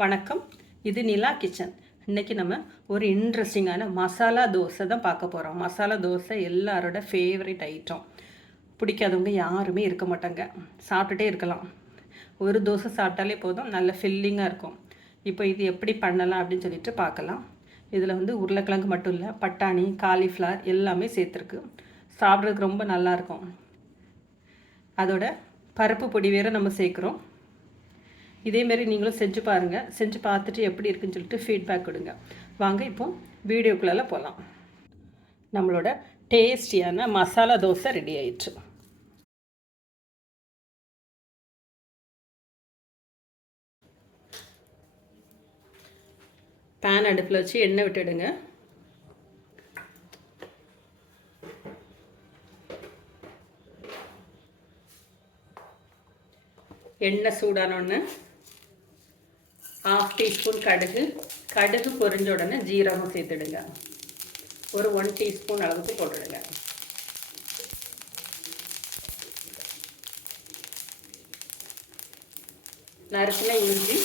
வணக்கம். இது நிலா கிச்சன். இன்றைக்கி நம்ம ஒரு இன்ட்ரெஸ்டிங்கான மசாலா தோசை தான் பார்க்க போகிறோம். மசாலா தோசை எல்லாரோட ஃபேவரட் ஐட்டம். பிடிக்காதவங்க யாருமே இருக்க மாட்டாங்க. சாப்பிட்டுட்டே இருக்கலாம். ஒரு தோசை சாப்பிட்டாலே போதும், நல்ல ஃபில்லிங்காக இருக்கும். இப்போ இது எப்படி பண்ணலாம் அப்படின்னு சொல்லிட்டு பார்க்கலாம். இதில் உருளைக்கிழங்கு மட்டும் இல்லை, பட்டாணி, காலிஃப்ளவர் எல்லாமே சேர்த்துருக்கு. சாப்பிட்றதுக்கு ரொம்ப நல்லாயிருக்கும். அதோட பருப்பு பொடி வேறு நம்ம சேர்க்குறோம். இதேமாரி நீங்களும் செஞ்சு பாருங்கள். செஞ்சு பார்த்துட்டு எப்படி இருக்குன்னு சொல்லிட்டு ஃபீட்பேக் கொடுங்க. வாங்க இப்போ வீடியோக்குள்ளே போகலாம். நம்மளோட டேஸ்டியான மசாலா தோசை ரெடி ஆயிடுச்சு. பேன் அடுப்பில் வச்சு எண்ணெய் விட்டுடுங்க. எண்ணெய் சூடானோன்னு 1/2 டீஸ்பூன் கடுகு பொரிஞ்ச உடனே ஜீரகம் சேர்த்துடுங்க. ஒரு 1 டீஸ்பூன் அளவுக்கு போட்டுடுங்க. நறுக்கின இஞ்சி,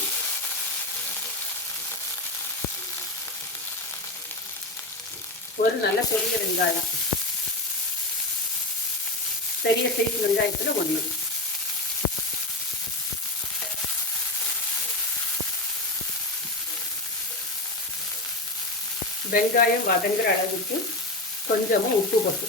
ஒரு நல்ல பெரிய வெங்காயம், பெரிய சைஸ் வெங்காயத்தில் 1. வெங்காயம் வதங்குற அளவுக்கு கொஞ்சமாக உப்பு போட்டு,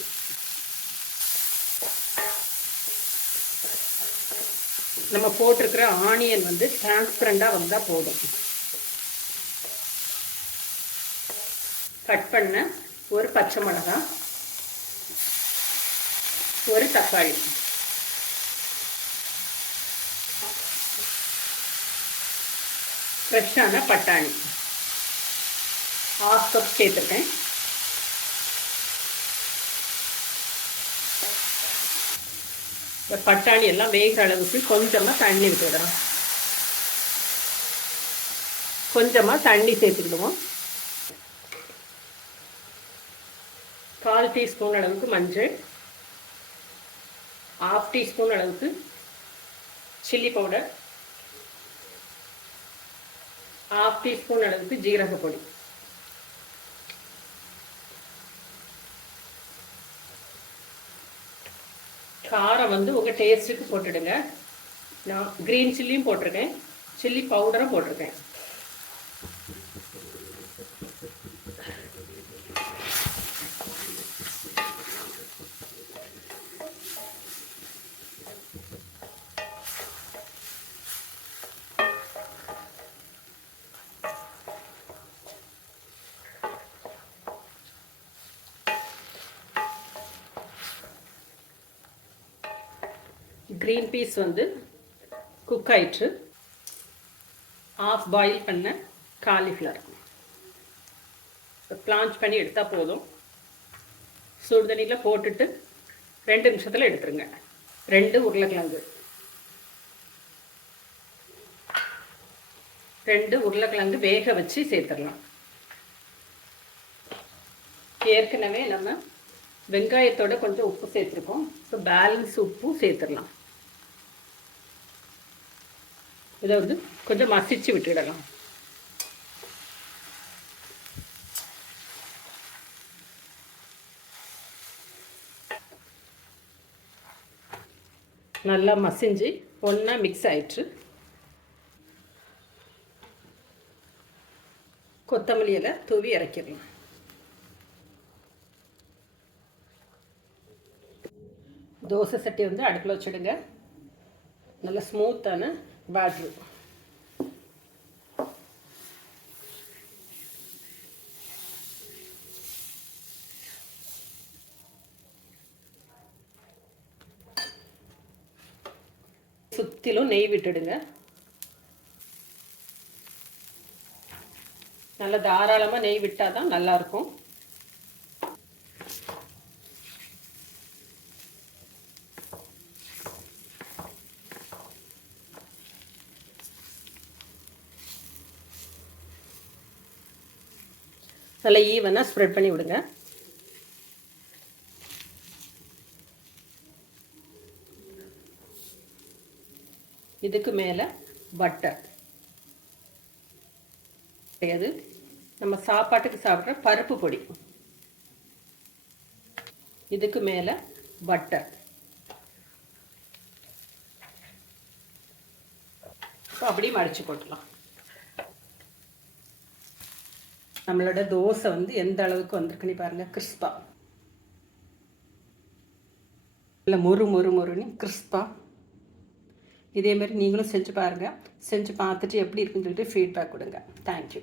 நம்ம போட்டிருக்கிற ஆனியன் டிரான்ஸ்பரண்டாக வந்தால் போதும். கட் பண்ண ஒரு பச்சை மிளகாய், ஒரு தக்காளி, ஃப்ரெஷ்ஷான பட்டாணி 1/2 கப் சேர்த்துருக்கேன். பட்டாணி எல்லாம் வேகிற அளவுக்கு கொஞ்சமாக தண்ணி விட்டுடுறோம். கொஞ்சமாக தண்ணி சேர்த்துக்கிடுவோம். 1/4 டீஸ்பூன் அளவுக்கு மஞ்சள், 1/2 டீஸ்பூன் அளவுக்கு சில்லி பவுடர், 1/2 டீஸ்பூன் அளவுக்கு ஜீரக பொடி, காரம் உங்கள் டேஸ்ட்டுக்கு போட்டுடுங்க. நான் க்ரீன் சில்லியும் போட்டிருக்கேன், சில்லி பவுடரும் போட்டிருக்கேன். க்ரீன் பீஸ் குக் ஆயிடுச்சு. 1/2 பாயில் பண்ண காலிஃப்ளவர் பிளான்ச் பண்ணி எடுத்தால் போதும். சுடு தண்ணியில் போட்டுட்டு 2 நிமிஷத்தில் எடுத்துருங்க. 2 உருளைக்கிழங்கு, 2 உருளைக்கிழங்கு வேக வச்சு சேர்த்துடலாம். ஏற்கனவே நம்ம வெங்காயத்தோட கொஞ்சம் உப்பு சேர்த்துருக்கோம். ஸோ பேலன்ஸ் உப்பும் சேர்த்துடலாம். இதை கொஞ்சம் மசிச்சு விட்டுடலாம். நல்லா மசிஞ்சு ஒன்றா மிக்ஸ் ஆயிடுச்சு. கொத்தமல்லி இலை தூவி இறக்கிடலாம். தோசை சட்டி அடுப்பில் வச்சுடுங்க. நல்ல ஸ்மூத்தான பேட்ரு. சுற்றிலும் நெய் விட்டுடுங்க. நல்லா தாராளமாக நெய் விட்டால் தான் நல்லாயிருக்கும். நல்லா ஈவனாக ஸ்ப்ரெட் பண்ணி விடுங்க. இதுக்கு மேலே பட்டர், அது நம்ம சாப்பாட்டுக்கு சாப்பிட்ற பருப்பு பொடி, இதுக்கு மேலே பட்டர். அப்படியே மடித்து போட்டுடலாம். நம்மளோட தோசை வந்து எந்த அளவுக்கு வந்திருக்குன்னு பாருங்கள், கிறிஸ்பாக, இல்லை மொறு மொறு மொறுன்னு கிறிஸ்பாக. இதேமாரி நீங்களும் செஞ்சு பாருங்கள். செஞ்சு பார்த்துட்டு எப்படி இருக்குன்னு சொல்லிட்டு ஃபீட்பேக் கொடுங்க. தேங்க்யூ.